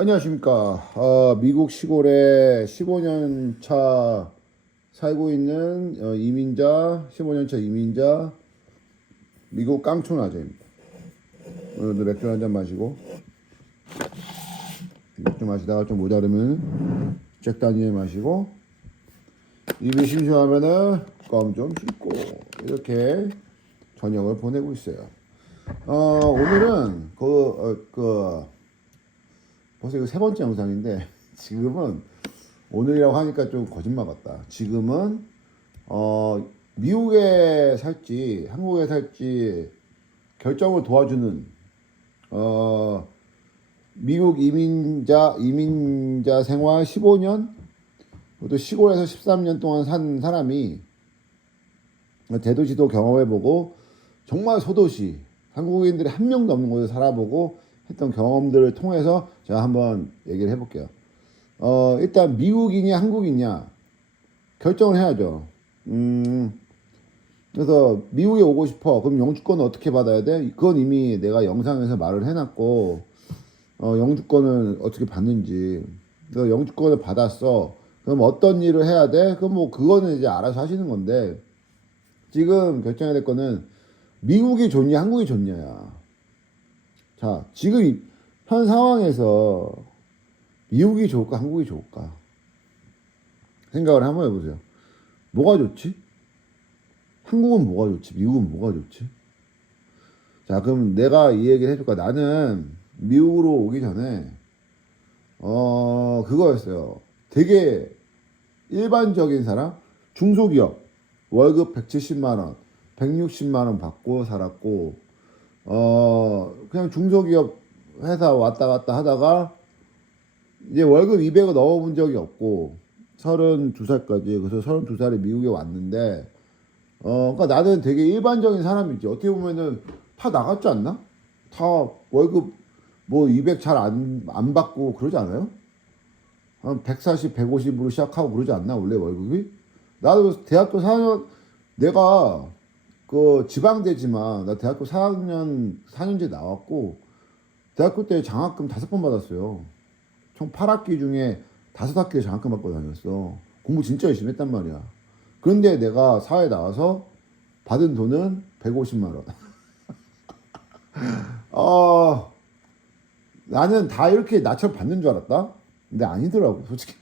안녕하십니까. 미국 시골에 15년 차 살고 있는 이민자, 15년 차 이민자, 미국 깡촌 아재입니다. 오늘도 맥주 한잔 마시고, 맥주 마시다가 좀 모자르면 잭 다니엘 마시고, 입이 심심하면은 껌 좀 씹고, 이렇게 저녁을 보내고 있어요. 오늘은 벌써 이거 세 번째 영상인데, 지금은 오늘이라고 하니까 좀 거짓말 같다. 지금은 미국에 살지 한국에 살지 결정을 도와주는 미국 이민자 생활 15년, 또 시골에서 13년 동안 산 사람이 대도시도 경험해보고 정말 소도시 한국인들이 한 명도 없는 곳에 살아보고 했던 경험들을 통해서 제가 한번 얘기를 해볼게요. 일단 미국이냐 한국이냐 결정을 해야죠. 그래서 미국에 오고 싶어. 그럼 영주권을 어떻게 받아야 돼? 그건 이미 내가 영상에서 말을 해놨고, 영주권을 어떻게 받는지. 그래서 영주권을 받았어. 그럼 어떤 일을 해야 돼? 그럼 뭐 그거는 이제 알아서 하시는 건데, 지금 결정해야 될 거는 미국이 좋냐 한국이 좋냐야. 자, 지금 현 상황에서 미국이 좋을까 한국이 좋을까 생각을 한번 해보세요. 뭐가 좋지? 한국은 뭐가 좋지? 미국은 뭐가 좋지? 자, 그럼 내가 이 얘기를 해줄까? 나는 미국으로 오기 전에 그거였어요. 되게 일반적인 사람, 중소기업 월급 170만 원, 160만 원 받고 살았고, 그냥 중소기업 회사 왔다 갔다 하다가 이제 월급 200을 넣어본 적이 없고 32살까지. 그래서 32살에 미국에 왔는데 그러니까 나는 되게 일반적인 사람이지. 어떻게 보면은 다 나갔지 않나? 다 월급 뭐 200 잘 안 받고 그러지 않아요? 한 140, 150으로 시작하고 그러지 않나 원래 월급이? 나도 대학교 4년, 내가 그 지방대지만 나 대학교 4년제 나왔고 대학교 때 장학금 5번 받았어요. 총 8학기 중에 5학기에 장학금 받고 다녔어. 공부 진짜 열심히 했단 말이야. 그런데 내가 사회 나와서 받은 돈은 150만 원. 나는 다 이렇게 나처럼 받는 줄 알았다? 근데 아니더라고, 솔직히.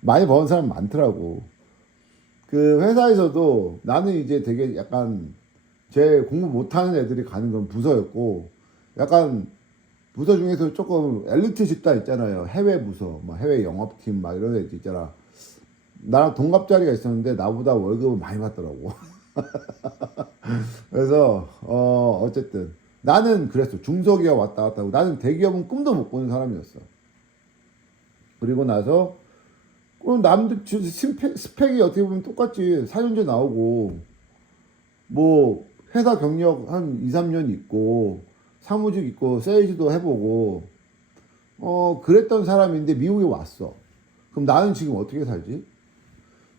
많이 버는 사람 많더라고. 그 회사에서도 나는 이제 되게 약간 제 공부 못하는 애들이 가는 건 부서였고, 약간 부서 중에서 조금 엘리트 집단 있잖아요. 해외 부서, 막 해외 영업팀 막 이런 애들 있잖아. 나랑 동갑자리가 있었는데 나보다 월급을 많이 받더라고. 그래서 어쨌든 나는 그랬어. 중소기업 왔다 갔다 하고 나는 대기업은 꿈도 못 꾸는 사람이었어. 그리고 나서 그럼 남들 스펙이 어떻게 보면 똑같지. 4년제 나오고 뭐 회사 경력 한 2, 3년 있고 사무직 있고 세일즈도 해보고 그랬던 사람인데 미국에 왔어. 그럼 나는 지금 어떻게 살지?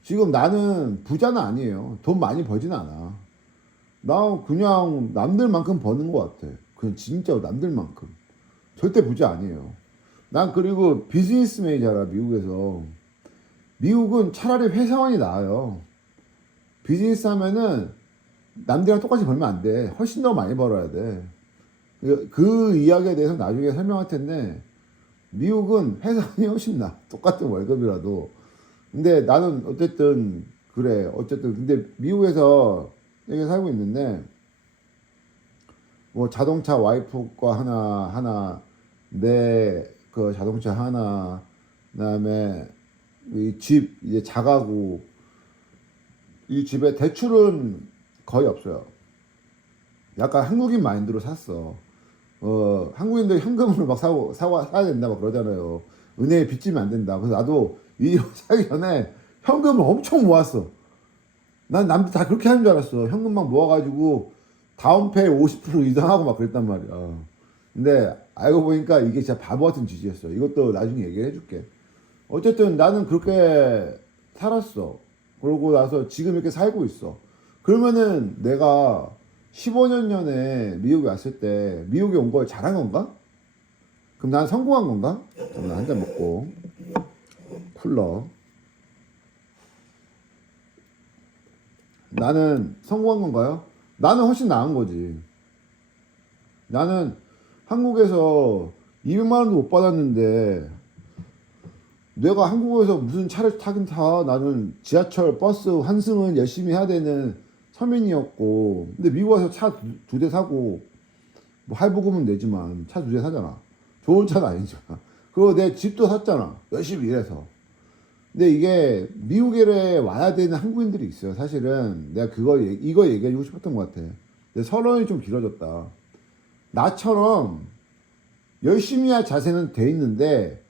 지금 나는 부자는 아니에요. 돈 많이 벌진 않아. 나 그냥 남들만큼 버는 것 같아. 그냥 진짜 남들만큼. 절대 부자 아니에요. 난 그리고 비즈니스맨이잖아, 미국에서. 미국은 차라리 회사원이 나아요. 비즈니스 하면은 남들이랑 똑같이 벌면 안 돼. 훨씬 더 많이 벌어야 돼. 그 이야기에 대해서 나중에 설명할 텐데, 미국은 회사원이 훨씬 나. 똑같은 월급이라도. 근데 나는 어쨌든, 그래. 어쨌든, 근데 미국에서 여기 살고 있는데, 뭐 자동차 와이프 거 하나, 내 그 자동차 하나, 그다음에 이 집 이제 자가구, 이 집에 대출은 거의 없어요. 약간 한국인 마인드로 샀어. 한국인들 현금으로 막 사야 된다 막 그러잖아요. 은행에 빚지면 안 된다. 그래서 나도 이 사기 전에 현금을 엄청 모았어. 난 남들 다 그렇게 하는 줄 알았어. 현금만 모아가지고 다운페이 50% 이상하고 막 그랬단 말이야. 근데 알고 보니까 이게 진짜 바보 같은 짓이었어. 이것도 나중에 얘기해 줄게. 어쨌든 나는 그렇게 살았어. 그러고 나서 지금 이렇게 살고 있어. 그러면은 내가 15년 전에 미국에 왔을 때 미국에 온 걸 잘한 건가? 그럼 난 성공한 건가? 잠깐 한잔 먹고 쿨러. 나는 성공한 건가요? 나는 훨씬 나은 거지. 나는 한국에서 200만 원도 못 받았는데 내가 한국에서 무슨 차를 타긴 타. 나는 지하철, 버스, 환승은 열심히 해야 되는 서민이었고, 근데 미국 와서 차 두 대 사고 뭐 할부금은 내지만 차 두 대 사잖아. 좋은 차는 아니지만. 그리고 내 집도 샀잖아. 열심히 일해서. 근데 이게 미국에 와야 되는 한국인들이 있어요. 사실은 내가 이거 얘기하고 싶었던 것 같아. 근데 서론이 좀 길어졌다. 나처럼 열심히 할 자세는 돼 있는데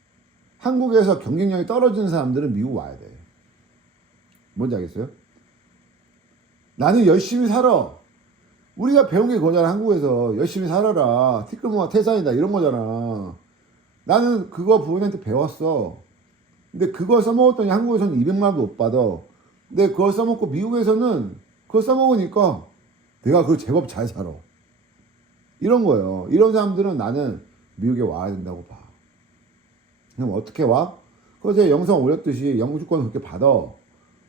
한국에서 경쟁력이 떨어지는 사람들은 미국 와야 돼. 뭔지 알겠어요? 나는 열심히 살아. 우리가 배운 게 그거잖아. 한국에서 열심히 살아라. 티끌모아 태산이다 이런 거잖아. 나는 그거 부모님한테 배웠어. 근데 그걸 써먹었더니 한국에서는 200만 원도 못 받아. 근데 그걸 써먹고 미국에서는 그걸 써먹으니까 내가 그걸 제법 잘 살아. 이런 거예요. 이런 사람들은 나는 미국에 와야 된다고 봐. 그럼 어떻게 와? 그래서 제가 영상 올렸듯이 영주권 그렇게 받아.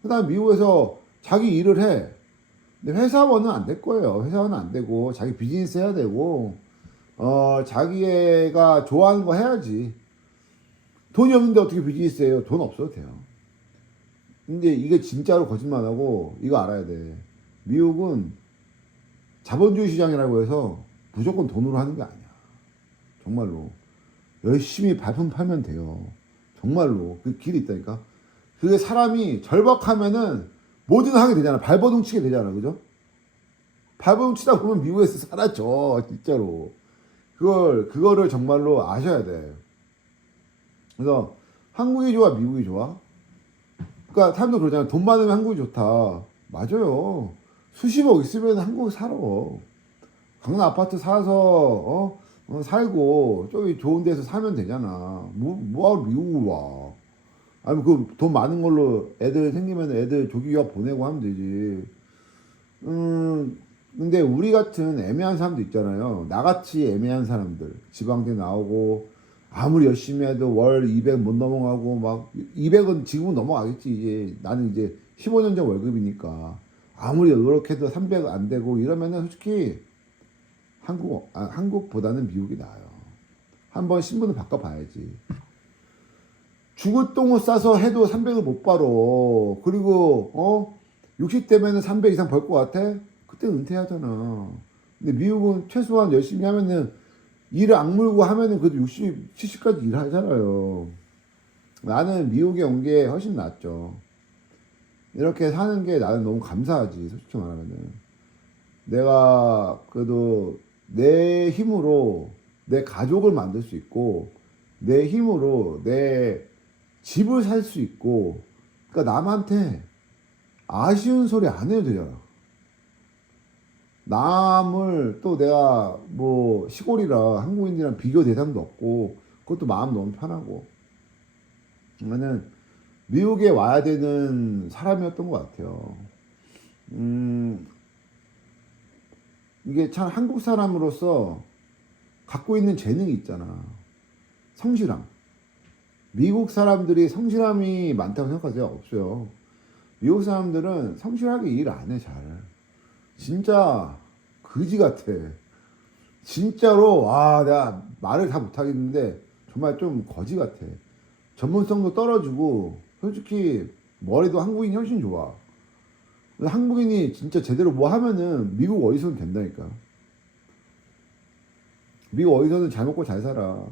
그 다음에 미국에서 자기 일을 해. 근데 회사원은 안 될 거예요. 회사원은 안 되고, 자기 비즈니스 해야 되고, 자기가 좋아하는 거 해야지. 돈이 없는데 어떻게 비즈니스 해요? 돈 없어도 돼요. 근데 이게 진짜로 거짓말하고, 이거 알아야 돼. 미국은 자본주의 시장이라고 해서 무조건 돈으로 하는 게 아니야. 정말로. 열심히 발품 팔면 돼요. 정말로. 그 길이 있다니까. 그게 사람이 절박하면은 뭐든 하게 되잖아. 발버둥 치게 되잖아. 그죠? 발버둥 치다 보면 미국에서 사라져. 진짜로. 그거를 정말로 아셔야 돼. 그래서 한국이 좋아, 미국이 좋아? 그러니까 사람들 그러잖아. 돈 많으면 한국이 좋다. 맞아요. 수십억 있으면 한국 살아. 강남 아파트 사서, 살고, 저기 좋은 데서 살면 되잖아. 뭐하러 미국을 와. 아니, 그 돈 많은 걸로 애들 생기면 애들 조기 유학 보내고 하면 되지. 근데 우리 같은 애매한 사람도 있잖아요. 나같이 애매한 사람들. 지방대 나오고, 아무리 열심히 해도 월 200 못 넘어가고, 막, 200은 지금은 넘어가겠지. 이제 나는 이제 15년 전 월급이니까. 아무리 그렇게 해도 300 안 되고 이러면은 솔직히 한국보다는 미국이 나아요. 한번 신분을 바꿔봐야지. 죽을 똥을 싸서 해도 300을 못 벌어. 그리고 60대면은 300 이상 벌 것 같아? 그때 은퇴하잖아. 근데 미국은 최소한 열심히 하면은 일을 악물고 하면은 그래도 60, 70까지 일하잖아요. 나는 미국에 온 게 훨씬 낫죠. 이렇게 사는 게 나는 너무 감사하지. 솔직히 말하면은 내가 그래도 내 힘으로 내 가족을 만들 수 있고 내 힘으로 내 집을 살 수 있고, 그러니까 남한테 아쉬운 소리 안 해도 되잖아. 남을 또 내가 뭐 시골이라 한국인들이랑 비교 대상도 없고 그것도 마음 너무 편하고. 나는 미국에 와야 되는 사람이었던 것 같아요. 이게 참 한국 사람으로서 갖고 있는 재능이 있잖아. 성실함. 미국 사람들이 성실함이 많다고 생각하세요? 없어요. 미국 사람들은 성실하게 일 안 해, 잘. 진짜 거지 같아. 진짜로, 와, 내가 말을 다 못하겠는데 정말 좀 거지 같아. 전문성도 떨어지고 솔직히 머리도 한국인이 훨씬 좋아. 한국인이 진짜 제대로 뭐 하면은 미국 어디서는 된다니까. 미국 어디서는 잘 먹고 잘 살아.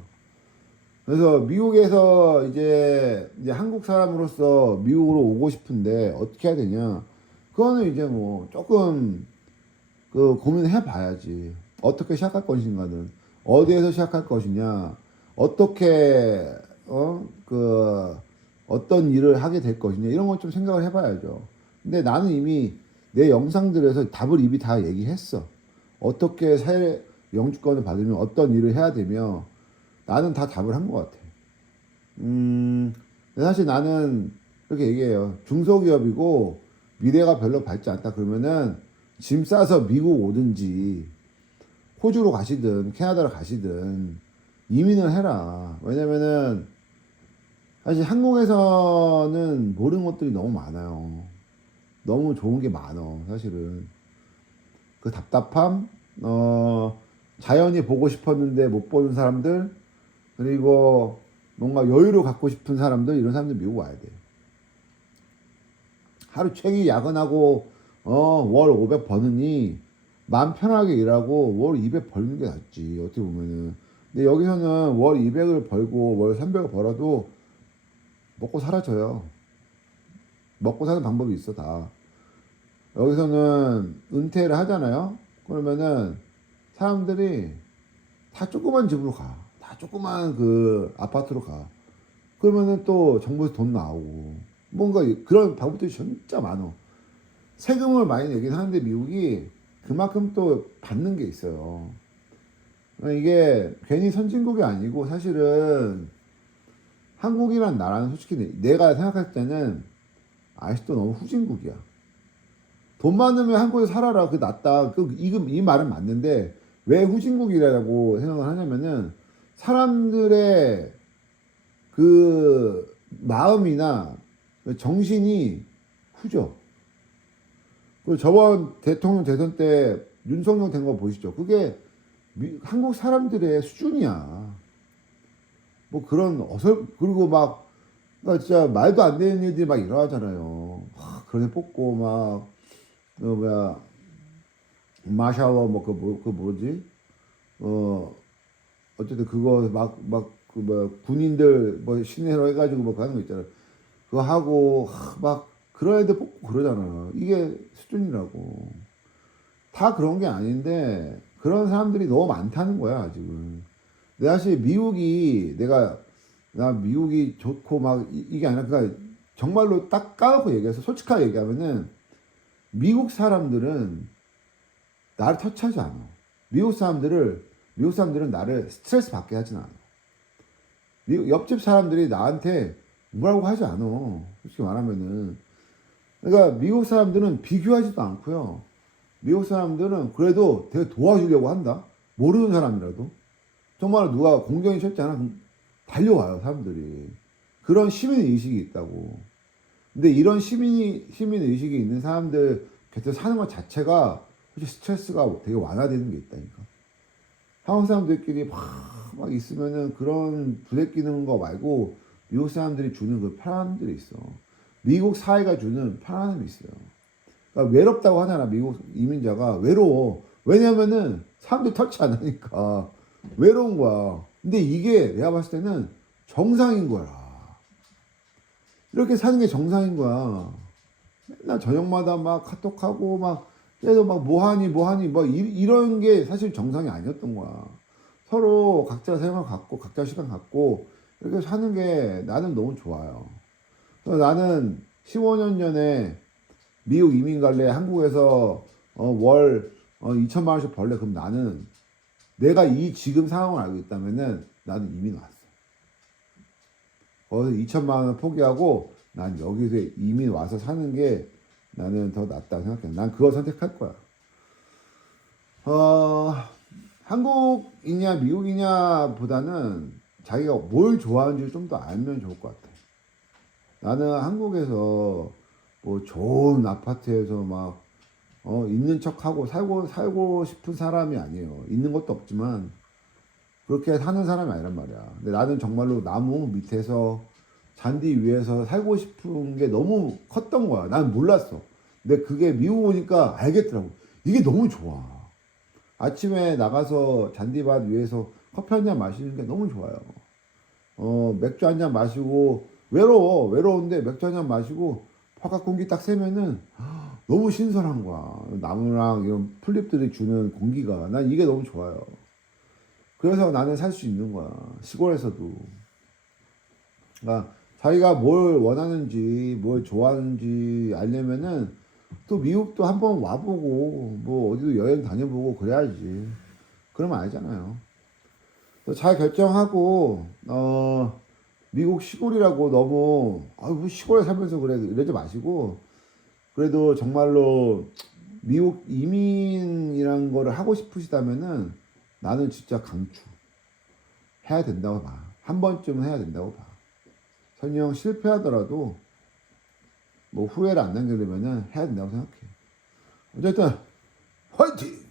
그래서 미국에서 이제 한국 사람으로서 미국으로 오고 싶은데 어떻게 해야 되냐? 그거는 이제 뭐 조금 그 고민해 봐야지. 어떻게 시작할 것인가는 어디에서 시작할 것이냐? 어떻게 어떤 일을 하게 될 것이냐 이런 걸 좀 생각을 해봐야죠. 근데 나는 이미 내 영상들에서 답을 이미 다 얘기했어. 어떻게 영주권을 받으면 어떤 일을 해야 되며 나는 다 답을 한 것 같아. 사실 나는 그렇게 얘기해요. 중소기업이고 미래가 별로 밝지 않다 그러면은 짐 싸서 미국 오든지 호주로 가시든 캐나다로 가시든 이민을 해라. 왜냐면은 사실 한국에서는 모르는 것들이 너무 많아요. 너무 좋은 게 많어 사실은. 그 답답함, 자연이 보고 싶었는데 못 보는 사람들, 그리고 뭔가 여유를 갖고 싶은 사람들, 이런 사람들 미국 와야 돼. 하루 종일 야근하고 월 500 버느니 마음 편하게 일하고 월 200 벌는 게 낫지 어떻게 보면은. 근데 여기서는 월 200을 벌고 월 300을 벌어도 먹고 사라져요. 먹고 사는 방법이 있어 다. 여기서는 은퇴를 하잖아요. 그러면은 사람들이 다 조그만 집으로 가. 다 조그만 그 아파트로 가. 그러면은 또 정부에서 돈 나오고 뭔가 그런 방법들이 진짜 많어. 세금을 많이 내긴 하는데 미국이 그만큼 또 받는 게 있어요. 이게 괜히 선진국이 아니고 사실은 한국이란 나라는 솔직히 내가 생각할 때는 아직도 너무 후진국이야. 돈 많으면 한국에 살아라. 그게 낫다. 이 말은 맞는데 왜 후진국이라고 생각을 하냐면은 사람들의 그 마음이나 정신이 후져. 그 저번 대통령 대선 때 윤석열 된 거 보시죠. 그게 한국 사람들의 수준이야. 뭐 그런 그리고 막 진짜 말도 안 되는 일들이 막 일어나잖아요. 그런 애 뽑고 막 뭐야 마샤워 그 뭐지 어쨌든 그거 그 뭐 군인들 뭐 신해로 해가지고 뭐 하는 거 있잖아. 그거 하고 막 그런 애들 뽑고 그러잖아. 이게 수준이라고. 다 그런 게 아닌데 그런 사람들이 너무 많다는 거야 지금. 내가 사실 나 미국이 좋고 막 이게 아니라 그러니까 정말로 딱 까놓고 얘기해서 솔직하게 얘기하면은 미국 사람들은 나를 터치하지 않아. 미국 사람들은 나를 스트레스 받게 하진 않아. 옆집 사람들이 나한테 뭐라고 하지 않아. 솔직히 말하면은. 그러니까 미국 사람들은 비교하지도 않고요. 미국 사람들은 그래도 되게 도와주려고 한다. 모르는 사람이라도. 정말 누가 공경이 싫지 않아? 그럼 달려와요, 사람들이. 그런 시민 의식이 있다고. 근데 이런 시민 의식이 있는 사람들 곁에 사는 것 자체가 솔직히 스트레스가 되게 완화되는 게 있다니까. 한국 사람들끼리 막 있으면은 그런 부대끼는 거 말고 미국 사람들이 주는 그 편안함들이 있어. 미국 사회가 주는 편안함이 있어요. 그러니까 외롭다고 하잖아, 미국 이민자가. 외로워. 왜냐면은 사람들이 터치 안 하니까. 외로운 거야. 근데 이게 내가 봤을 때는 정상인 거야. 이렇게 사는 게 정상인 거야. 맨날 저녁마다 막 카톡하고 막 계속 막 뭐하니 뭐 이런 게 사실 정상이 아니었던 거야. 서로 각자 생활 갖고 각자 시간 갖고 이렇게 사는 게 나는 너무 좋아요. 그래서 나는 15년 전에 미국 이민 갈래 한국에서 월 2천만 원씩 벌래. 그럼 나는 내가 이 지금 상황을 알고 있다면은 나는 이민 왔어. 거기서 2천만 원을 포기하고 난 여기서 이민 와서 사는 게 나는 더 낫다고 생각해. 난 그걸 선택할 거야. 한국이냐 미국이냐 보다는 자기가 뭘 좋아하는지 좀 더 알면 좋을 것 같아. 나는 한국에서 뭐 좋은 아파트에서 막 있는 척하고 살고 싶은 사람이 아니에요. 있는 것도 없지만 그렇게 사는 사람이 아니란 말이야. 근데 나는 정말로 나무 밑에서 잔디 위에서 살고 싶은 게 너무 컸던 거야. 난 몰랐어. 근데 그게 미국 오니까 알겠더라고. 이게 너무 좋아. 아침에 나가서 잔디밭 위에서 커피 한 잔 마시는 게 너무 좋아요. 맥주 한 잔 마시고 외로운데 맥주 한 잔 마시고 바깥 공기 딱 쐬면은 너무 신선한 거야. 나무랑 이런 풀잎들이 주는 공기가 난 이게 너무 좋아요. 그래서 나는 살 수 있는 거야. 시골에서도. 그러니까 자기가 뭘 원하는지 뭘 좋아하는지 알려면은 또 미국도 한번 와보고 뭐 어디도 여행 다녀보고 그래야지. 그러면 알잖아요. 잘 결정하고 미국 시골이라고 너무 뭐 시골에 살면서 그래 이러지 마시고 그래도 정말로 미국 이민이란 거를 하고 싶으시다면은 나는 진짜 강추. 해야 된다고 봐. 한 번쯤은 해야 된다고 봐. 설령 실패하더라도 뭐 후회를 안 남기려면은 해야 된다고 생각해. 어쨌든 화이팅!